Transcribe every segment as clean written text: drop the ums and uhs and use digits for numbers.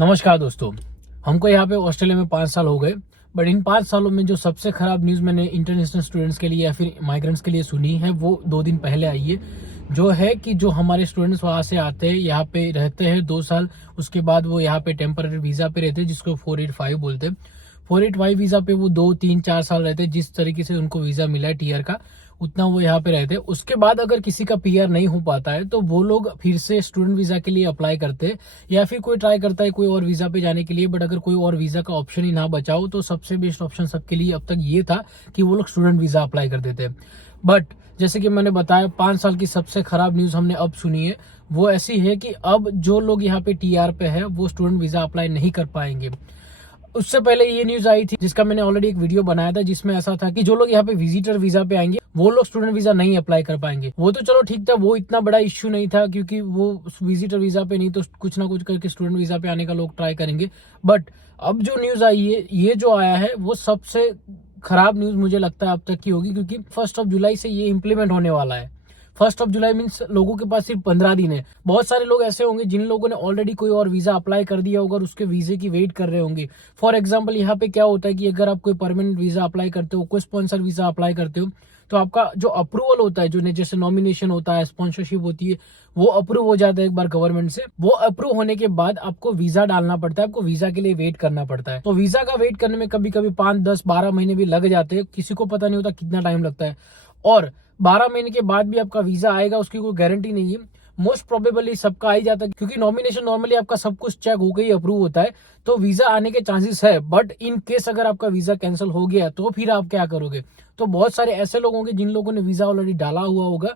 नमस्कार दोस्तों। हमको यहाँ पे ऑस्ट्रेलिया में 5 साल हो गए। बट इन 5 सालों में जो सबसे खराब न्यूज़ मैंने इंटरनेशनल स्टूडेंट्स के लिए या फिर माइग्रेंट्स के लिए सुनी है वो 2 दिन पहले आई है। जो है कि जो हमारे स्टूडेंट्स वहाँ से आते हैं, यहाँ पे रहते हैं 2 साल, उसके बाद वो यहाँ पे टेम्पररी वीज़ा पे रहते हैं जिसको 485 बोलते हैं। 485 वीज़ा पे वो 2 3 4 साल रहते हैं। जिस तरीके से उनको वीज़ा मिला है टीआर का, उतना वो यहाँ पे रहते हैं। उसके बाद अगर किसी का पीआर नहीं हो पाता है तो वो लोग फिर से स्टूडेंट वीज़ा के लिए अप्लाई करते हैं, या फिर कोई ट्राई करता है कोई और वीज़ा पे जाने के लिए। बट अगर कोई और वीज़ा का ऑप्शन ही ना बचा हो तो सबसे बेस्ट ऑप्शन सबके लिए अब तक ये था कि वो लोग स्टूडेंट वीज़ा अप्लाई कर देते हैं। बट जैसे कि मैंने बताया, 5 साल की सबसे खराब न्यूज़ हमने अब सुनी है। वो ऐसी है कि अब जो लोग यहाँ पे टीआर पे है वो स्टूडेंट वीज़ा अप्लाई नहीं कर पाएंगे। उससे पहले ये न्यूज आई थी जिसका मैंने ऑलरेडी एक वीडियो बनाया था, जिसमें ऐसा था कि जो लोग यहाँ पे विजिटर वीजा पे आएंगे वो लोग स्टूडेंट वीजा नहीं अप्लाई कर पाएंगे। वो तो चलो ठीक था, वो इतना बड़ा इश्यू नहीं था क्योंकि वो विजिटर वीजा पे नहीं तो कुछ ना कुछ करके स्टूडेंट वीजा पे आने का लोग ट्राई करेंगे। बट अब जो न्यूज आई है, ये जो आया है वो सबसे खराब न्यूज मुझे लगता है अब तक की होगी, क्योंकि 1 जुलाई से ये इम्प्लीमेंट होने वाला है। 1 जुलाई मीन्स लोगों के पास सिर्फ 15 दिन है। बहुत सारे लोग ऐसे होंगे जिन लोगों ने ऑलरेडी कोई और वीजा अप्लाई कर दिया होगा और उसके वीजे की वेट कर रहे होंगे। फॉर एग्जाम्पल, यहाँ पे क्या होता है कि अगर आप कोई परमानेंट वीजा अप्लाई करते हो, कोई स्पॉन्सर वीजा अप्लाई करते हो, तो आपका जो अप्रूवल होता है, जो जैसे नॉमिनेशन होता है, स्पॉन्सरशिप होती है, वो अप्रूव हो जाता है एक बार गवर्नमेंट से। वो अप्रूव होने के बाद आपको वीजा डालना पड़ता है, आपको वीजा के लिए वेट करना पड़ता है। तो वीजा का वेट करने में कभी कभी 5 10 12 महीने भी लग जाते हैं, किसी को पता नहीं होता कितना टाइम लगता है। और 12 महीने के बाद भी आपका वीजा आएगा उसकी कोई गारंटी नहीं है। मोस्ट प्रोबेबली सबका आ ही जाता है, क्योंकि नॉमिनेशन नॉर्मली आपका सब कुछ चेक होकर ही अप्रूव होता है, तो वीजा आने के चांसेस है। बट इन केस अगर आपका वीजा कैंसिल हो गया तो फिर आप क्या करोगे? तो बहुत सारे ऐसे लोग होंगे जिन लोगों ने वीजा ऑलरेडी डाला हुआ होगा,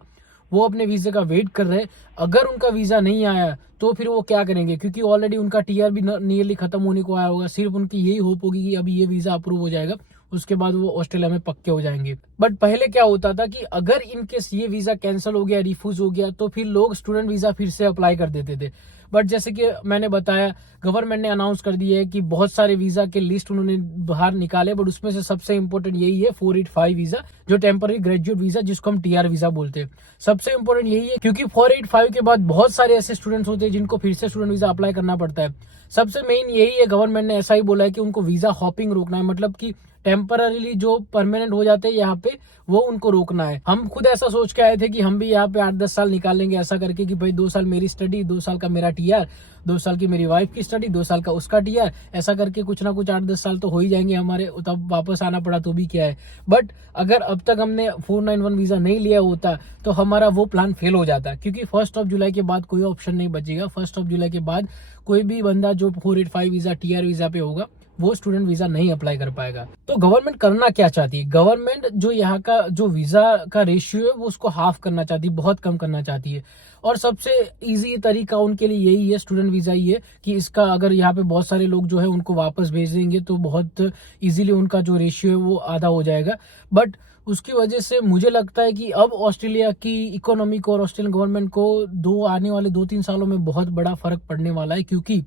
वो अपने वीजे का वेट कर रहे हैं। अगर उनका वीजा नहीं आया तो फिर वो क्या करेंगे? क्योंकि ऑलरेडी उनका टीआर भी नियरली खत्म होने को आया होगा। सिर्फ उनकी यही होप होगी कि अभी ये वीजा अप्रूव हो जाएगा, उसके बाद वो ऑस्ट्रेलिया में पक्के हो जाएंगे। बट पहले क्या होता था कि अगर इनकेस ये वीजा कैंसिल हो गया, रिफ्यूज हो गया, तो फिर लोग स्टूडेंट वीजा फिर से अप्लाई कर देते थे। बट जैसे कि मैंने बताया, गवर्नमेंट ने अनाउंस कर दिया है कि बहुत सारे वीजा के लिस्ट उन्होंने बाहर निकाले, बट उसमें से सबसे इंपॉर्टेंट यही है 485 वीजा, जो टेम्पररी ग्रेजुएट वीजा, जिसको हम टीआर वीजा बोलते हैं। सबसे इंपॉर्टेंट यही है क्योंकि 485 के बाद बहुत सारे ऐसे स्टूडेंट्स होते हैं जिनको फिर से स्टूडेंट वीजा अप्लाई करना पड़ता है। सबसे मेन यही है, गवर्नमेंट ने ऐसा ही बोला है कि उनको वीजा हॉपिंग रोकना है, मतलब कि टेम्पररीली जो परमानेंट हो जाते हैं यहाँ पे, वो उनको रोकना है। हम खुद ऐसा सोच के आए थे कि हम भी यहाँ पे 8 10 साल निकाल लेंगे ऐसा करके कि भाई 2 साल मेरी स्टडी, 2 साल का मेरा टीआर, 2 साल की मेरी वाइफ की स्टडी, 2 साल का उसका टीआर, ऐसा करके कुछ ना कुछ 8 10 साल तो हो ही जाएंगे हमारे। तब वापस आना पड़ा तो भी क्या है। बट अगर अब तक हमने 491 वीजा नहीं लिया होता तो हमारा वो प्लान फेल हो जाता, क्योंकि 1 जुलाई के बाद कोई ऑप्शन नहीं बचेगा। 1 जुलाई के बाद कोई भी बंदा जो 485 वीजा टीआर वीजा पे होगा वो स्टूडेंट वीजा नहीं अप्लाई कर पाएगा। तो गवर्नमेंट करना क्या चाहती है? गवर्नमेंट जो यहाँ का जो वीजा का रेशियो है वो उसको हाफ करना चाहती है, बहुत कम करना चाहती है। और सबसे इजी तरीका उनके लिए यही है, स्टूडेंट वीजा ही है, कि इसका अगर यहाँ पे बहुत सारे लोग जो है उनको वापस भेज देंगे तो बहुत इजीली उनका जो रेशियो है वो आधा हो जाएगा। बट उसकी वजह से मुझे लगता है कि अब ऑस्ट्रेलिया की इकोनॉमी को और ऑस्ट्रेलियन गवर्नमेंट को आने वाले 2 3 सालों में बहुत बड़ा फर्क पड़ने वाला है, क्योंकि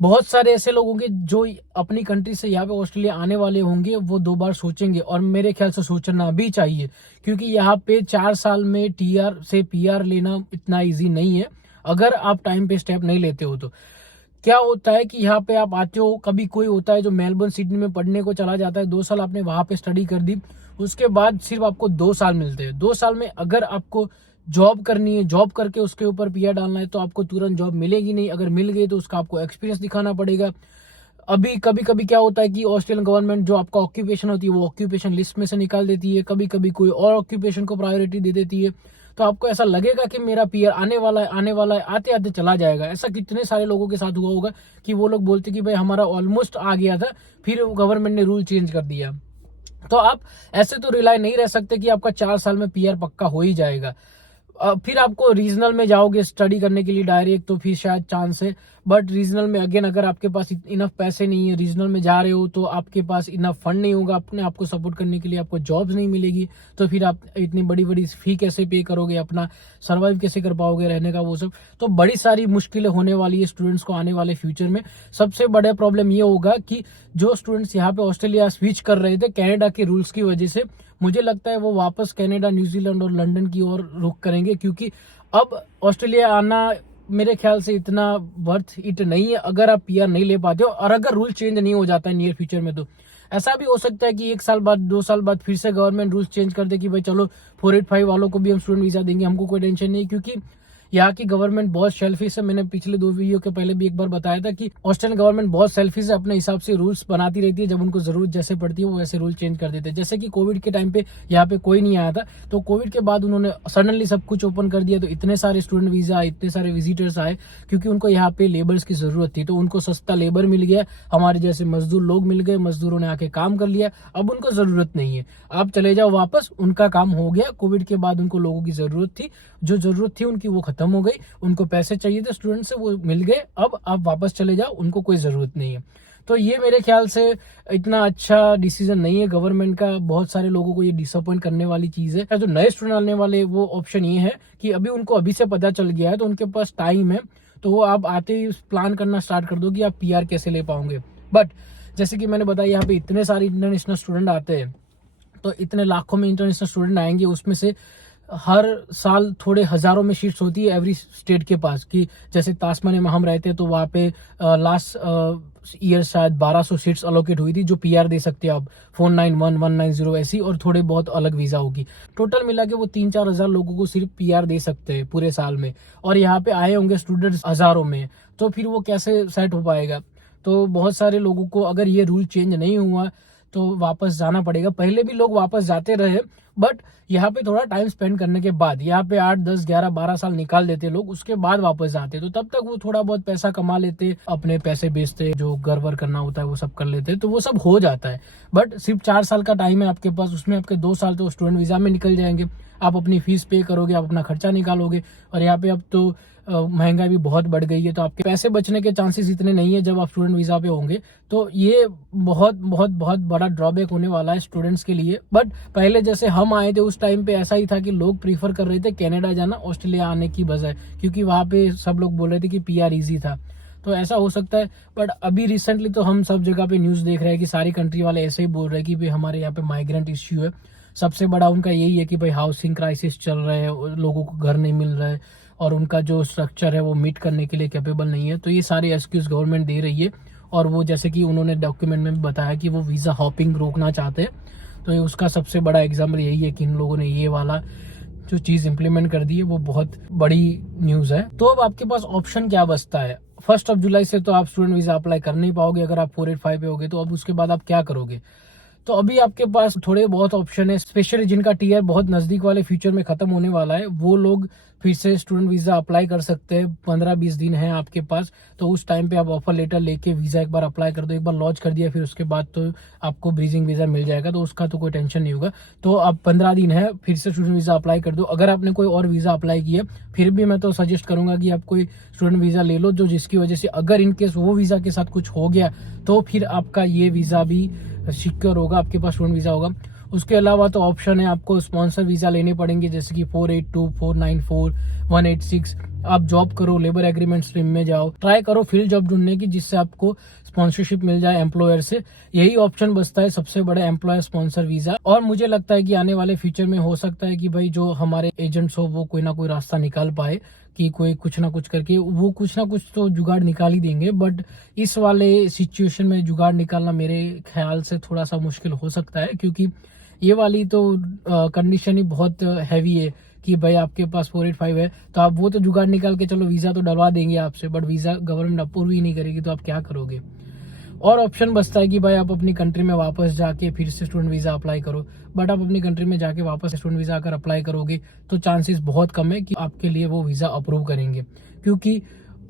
बहुत सारे ऐसे लोग होंगे जो अपनी कंट्री से यहाँ पे ऑस्ट्रेलिया आने वाले होंगे, वो 2 बार सोचेंगे, और मेरे ख्याल से सोचना भी चाहिए, क्योंकि यहाँ पे 4 साल में टीआर से पीआर लेना इतना इजी नहीं है अगर आप टाइम पे स्टेप नहीं लेते हो। तो क्या होता है कि यहाँ पे आप आते हो, कभी कोई होता है जो मेलबर्न सिडनी में पढ़ने को चला जाता है, 2 साल आपने वहां पे स्टडी कर दी, उसके बाद सिर्फ आपको 2 साल मिलते हैं। 2 साल में अगर आपको जॉब करनी है, जॉब करके उसके ऊपर पीआर डालना है, तो आपको तुरंत जॉब मिलेगी नहीं। अगर मिल गई तो उसका आपको एक्सपीरियंस दिखाना पड़ेगा। अभी कभी कभी क्या होता है कि ऑस्ट्रेलियन गवर्नमेंट जो आपका ऑक्यूपेशन होती है वो ऑक्यूपेशन लिस्ट में से निकाल देती है, कभी कभी कोई और ऑक्यूपेशन को प्रायोरिटी दे देती है। तो आपको ऐसा लगेगा कि मेरा पीआर आने वाला है, आने वाला है, आते आते चला जाएगा। ऐसा कितने सारे लोगों के साथ हुआ होगा कि वो लोग बोलते कि भाई हमारा ऑलमोस्ट आ गया था, फिर गवर्नमेंट ने रूल चेंज कर दिया। तो आप ऐसे तो रिलाई नहीं रह सकते कि आपका 4 साल में पीआर पक्का हो ही जाएगा। फिर आपको रीजनल में जाओगे स्टडी करने के लिए डायरेक्ट, तो फिर शायद चांस है। बट रीजनल में अगेन अगर आपके पास इनफ पैसे नहीं है, रीजनल में जा रहे हो तो आपके पास इनफ फंड नहीं होगा अपने आप को सपोर्ट करने के लिए, आपको जॉब्स नहीं मिलेगी, तो फिर आप इतनी बड़ी बड़ी फी कैसे पे करोगे, अपना सर्वाइव कैसे कर पाओगे, रहने का वो सब। तो बड़ी सारी मुश्किलें होने वाली है स्टूडेंट्स को आने वाले फ्यूचर में। सबसे बड़ा प्रॉब्लम ये होगा कि जो स्टूडेंट्स यहाँ पे ऑस्ट्रेलिया स्विच कर रहे थे कनाडा के रूल्स की वजह से, मुझे लगता है वो वापस कनाडा, न्यूजीलैंड और लंदन की ओर रुख करेंगे, क्योंकि अब ऑस्ट्रेलिया आना मेरे ख्याल से इतना वर्थ इट नहीं है अगर आप पीआर नहीं ले पाते हो, और अगर रूल चेंज नहीं हो जाता है नियर फ्यूचर में, तो ऐसा भी हो सकता है कि 1 साल बाद 2 साल बाद फिर से गवर्नमेंट रूल्स चेंज कर दे कि भाई चलो 485 वालों को भी हम स्टूडेंट वीजा देंगे, हमको कोई टेंशन नहीं, क्योंकि यहाँ की गवर्नमेंट बहुत सेल्फिश है। मैंने पिछले 2 वीडियो के पहले भी एक बार बताया था कि ऑस्ट्रेलियन गवर्नमेंट बहुत सेल्फिश है, अपने हिसाब से रूल्स बनाती रहती है, जब उनको जरूरत जैसे पड़ती है वो वैसे रूल चेंज कर देते हैं। जैसे कि कोविड के टाइम पे यहाँ पे कोई नहीं आया था, तो कोविड के बाद उन्होंने सडनली सब कुछ ओपन कर दिया, तो इतने सारे स्टूडेंट वीजा, इतने सारे विजिटर्स आए, क्योंकि उनको यहाँ पे लेबर्स की जरूरत थी, तो उनको सस्ता लेबर मिल गया, हमारे जैसे मजदूर लोग मिल गए, मजदूरों ने आके काम कर लिया, अब उनको जरूरत नहीं है, आप चले जाओ वापस, उनका काम हो गया। कोविड के बाद उनको लोगों की जरूरत थी, जो जरूरत थी उनकी वो खत्म हो गई, उनको पैसे चाहिए थे स्टूडेंट से, वो मिल गए, अब आप वापस चले जाओ, उनको कोई जरूरत नहीं है। तो ये मेरे ख्याल से इतना अच्छा डिसीजन नहीं है गवर्नमेंट का, बहुत सारे लोगों को ये डिसअपॉइंट करने वाली चीज है। जो नए स्टूडेंट आने वाले, वो ऑप्शन ये है कि अभी उनको अभी से पता चल गया है, तो उनके पास टाइम है, तो वो आप आते ही प्लान करना स्टार्ट कर दो कि आप पीआर कैसे ले पाओगे। बट जैसे कि मैंने बताया, यहाँ पे इतने सारे इंटरनेशनल स्टूडेंट आते हैं, तो इतने लाखों में इंटरनेशनल स्टूडेंट आएंगे, उसमें से हर साल थोड़े हजारों में सीट्स होती है एवरी स्टेट के पास, कि जैसे तास्मानिया में हम रहते हैं, तो वहाँ पे लास्ट ईयर शायद 1200 सीट्स अलोकेट हुई थी, जो पीआर दे सकते हैं आप, 491, 190 ऐसी, और थोड़े बहुत अलग वीजा होगी। टोटल मिला के वो 3-4 हजार लोगों को सिर्फ पीआर दे सकते हैं पूरे साल में, और यहाँ पे आए होंगे स्टूडेंट्स हजारों में, तो फिर वो कैसे सेट हो पाएगा। तो बहुत सारे लोगों को अगर ये रूल चेंज नहीं हुआ तो वापस जाना पड़ेगा। पहले भी लोग वापस जाते रहे, बट यहाँ पे थोड़ा टाइम स्पेंड करने के बाद, यहाँ पे 8, 10, 11, 12 साल निकाल देते लोग, उसके बाद वापस जाते, तो तब तक वो थोड़ा बहुत पैसा कमा लेते, अपने पैसे बेचते, जो घर वर करना होता है वो सब कर लेते, तो वो सब हो जाता है। बट सिर्फ 4 साल का टाइम है आपके पास, उसमें आपके 2 साल तो स्टूडेंट वीजा में निकल जाएंगे, आप अपनी फीस पे करोगे, आप अपना खर्चा निकालोगे, और यहाँ पे अब तो महंगाई भी बहुत बढ़ गई है, तो आपके पैसे बचने के चांसेस इतने नहीं है जब आप स्टूडेंट वीजा पे होंगे। तो ये बहुत बहुत बहुत बड़ा ड्रॉबैक होने वाला है स्टूडेंट्स के लिए। बट पहले जैसे हम आए थे उस टाइम पे ऐसा ही था कि लोग प्रीफर कर रहे थे कनाडा जाना ऑस्ट्रेलिया आने की बजाय, क्योंकि वहाँ पे सब लोग बोल रहे थे कि पीआर इजी था, तो ऐसा हो सकता है। बट अभी रिसेंटली तो हम सब जगह पे न्यूज देख रहे हैं कि सारी कंट्री वाले ऐसे ही बोल रहे हैं कि भाई हमारे यहाँ पे माइग्रेंट इश्यू है। सबसे बड़ा उनका यही है कि भाई हाउसिंग क्राइसिस चल रहे हैं, लोगों को घर नहीं मिल रहा है, और उनका जो स्ट्रक्चर है वो मीट करने के लिए कैपेबल नहीं है, तो ये सारे एक्सक्यूज गवर्नमेंट दे रही है। और वो जैसे कि उन्होंने डॉक्यूमेंट में भी बताया कि वो वीज़ा हॉपिंग रोकना चाहते हैं, तो ये उसका सबसे बड़ा एग्जाम्पल यही है कि इन लोगों ने ये वाला जो चीज़ इम्प्लीमेंट कर दी है, वो बहुत बड़ी न्यूज़ है। तो अब आपके पास ऑप्शन क्या बचता है? 1 जुलाई से तो आप स्टूडेंट वीज़ा अप्लाई कर नहीं पाओगे अगर आप 485 पे होगे, तो अब उसके बाद आप क्या करोगे? तो अभी आपके पास थोड़े बहुत ऑप्शन है, स्पेशली जिनका टीयर बहुत नजदीक वाले फ्यूचर में खत्म होने वाला है, वो लोग फिर से स्टूडेंट वीजा अप्लाई कर सकते हैं। 15-20 दिन है आपके पास, तो उस टाइम पे आप ऑफर लेटर लेके वीजा एक बार अप्लाई कर दो, एक बार लॉन्च कर दिया, फिर उसके बाद तो आपको ब्रीजिंग वीजा मिल जाएगा, तो उसका तो कोई टेंशन नहीं होगा। तो अब 15 दिन है, फिर से स्टूडेंट वीजा अप्लाई कर दो। अगर आपने कोई और वीजा अप्लाई किया, फिर भी मैं तो सजेस्ट करूंगा कि आप कोई स्टूडेंट वीजा ले लो, जो जिसकी वजह से अगर इनकेस वो वीजा के साथ कुछ हो गया, तो फिर आपका ये वीजा भी सिक्योर होगा, आपके पास स्टूडेंट वीजा होगा। उसके अलावा तो ऑप्शन है, आपको स्पॉन्सर वीजा लेने पड़ेंगे, जैसे कि 482, 494, 186। आप जॉब करो, लेबर एग्रीमेंट स्ट्रीम में जाओ, ट्राई करो फील्ड जॉब ढूंढने की, जिससे आपको स्पॉन्सरशिप मिल जाए एम्प्लॉयर से। यही ऑप्शन बचता है सबसे बड़ा, एम्प्लॉयर स्पॉन्सर वीजा। और मुझे लगता है कि आने वाले फ्यूचर में हो सकता है कि भाई जो हमारे एजेंट्स हो वो कोई ना कोई रास्ता निकाल पाए, कि कोई कुछ ना कुछ करके वो कुछ ना कुछ तो जुगाड़ निकाल ही देंगे। बट इस वाले सिचुएशन में जुगाड़ निकालना मेरे ख्याल से थोड़ा सा मुश्किल हो सकता है, क्योंकि ये वाली तो कंडीशन ही बहुत हैवी है कि भाई आपके पास 485 है, तो आप वो तो जुगाड़ निकाल के चलो वीज़ा तो डलवा देंगे आपसे, बट वीज़ा गवर्नमेंट अप्रूव ही नहीं करेगी, तो आप क्या करोगे? और ऑप्शन बचता है कि भाई आप अपनी कंट्री में वापस जाके फिर से स्टूडेंट वीज़ा अप्लाई करो। बट आप अपनी कंट्री में जाके वापस स्टूडेंट वीज़ा अगर अप्लाई करोगे, तो चांसेस बहुत कम है कि आपके लिए वो वीज़ा अप्रूव करेंगे, क्योंकि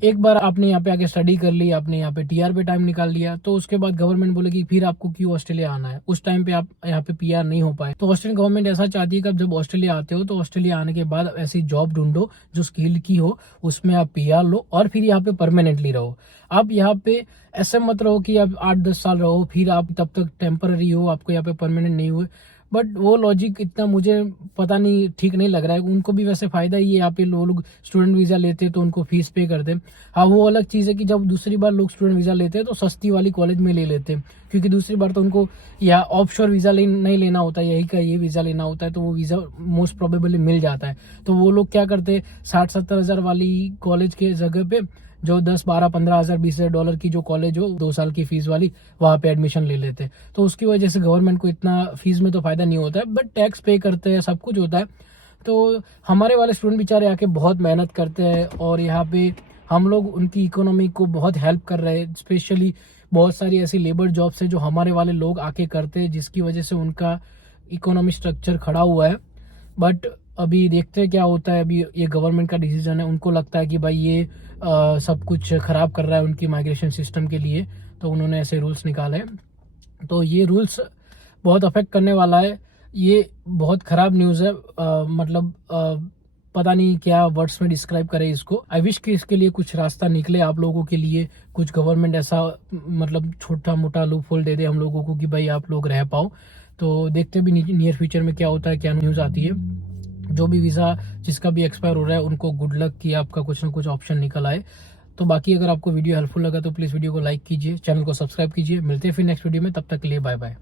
एक बार आपने यहाँ पे आके स्टडी कर ली, आपने यहाँ पे टीआर पे टाइम निकाल लिया, तो उसके बाद गवर्नमेंट बोलेगी फिर आपको क्यों ऑस्ट्रेलिया आना है। उस टाइम पे आप यहाँ पे पीआर नहीं हो पाए, तो ऑस्ट्रेलियन गवर्नमेंट ऐसा चाहती है कि आप जब ऑस्ट्रेलिया आते हो, तो ऑस्ट्रेलिया आने के बाद ऐसी जॉब ढूंढो जो स्किल की हो, उसमें आप पीआर लो, और फिर यहाँ पे परमानेंटली रहो। आप यहाँ पे ऐसे मत रहो कि आप 8-10 साल रहो, फिर आप तब तक टेम्पररी हो, आपको यहाँ पे परमानेंट नहीं हुए। बट वो लॉजिक इतना मुझे पता नहीं, ठीक नहीं लग रहा है। उनको भी वैसे फायदा ही है, यहाँ पे लोग स्टूडेंट वीज़ा लेते हैं तो उनको फीस पे करते हैं। हाँ, वो अलग चीज़ है कि जब दूसरी बार लोग स्टूडेंट वीज़ा लेते हैं तो सस्ती वाली कॉलेज में ले लेते हैं, क्योंकि दूसरी बार तो उनको या ऑफशोर वीज़ा नहीं लेना होता है, यही का ये वीज़ा लेना होता है, तो वो वीज़ा मोस्ट प्रोबेबली मिल जाता है। तो वो लोग क्या करते हैं, 60-70 हज़ार वाली कॉलेज के जगह पे जो 10-12-15 हज़ार $20,000 की जो कॉलेज हो 2 साल की फीस वाली, वहाँ पे एडमिशन ले लेते हैं। तो उसकी वजह से गवर्नमेंट को इतना फीस में तो फ़ायदा नहीं होता है, बट टैक्स पे करते हैं, सब कुछ होता है। तो हमारे वाले स्टूडेंट बेचारे आके बहुत मेहनत करते हैं और यहाँ पे हम लोग उनकी इकोनॉमी को बहुत हेल्प कर रहे हैं। स्पेशली बहुत सारी ऐसी लेबर जॉब्स है जो हमारे वाले लोग आके करते हैं, जिसकी वजह से उनका इकोनॉमी स्ट्रक्चर खड़ा हुआ है। बट अभी देखते हैं क्या होता है। अभी ये गवर्नमेंट का डिसीजन है, उनको लगता है कि भाई ये सब कुछ ख़राब कर रहा है उनकी माइग्रेशन सिस्टम के लिए, तो उन्होंने ऐसे रूल्स निकाले हैं। तो ये रूल्स बहुत अफेक्ट करने वाला है। ये बहुत ख़राब न्यूज़ है। मतलब पता नहीं क्या वर्ड्स में डिस्क्राइब करें इसको। आई विश कि इसके लिए कुछ रास्ता निकले आप लोगों के लिए, कुछ गवर्नमेंट ऐसा मतलब छोटा मोटा लूप होल दे दे हम लोगों को कि भाई आप लोग रह पाओ। तो देखते भी नियर फ्यूचर में क्या होता है, क्या न्यूज़ आती है। जो भी वीज़ा जिसका भी एक्सपायर हो रहा है उनको गुड लक कि आपका कुछ ना कुछ ऑप्शन निकल आए। तो बाकी अगर आपको वीडियो हेल्पफुल लगा तो प्लीज़ वीडियो को लाइक कीजिए, चैनल को सब्सक्राइब कीजिए। मिलते हैं फिर नेक्स्ट वीडियो में, तब तक के लिए बाय बाय।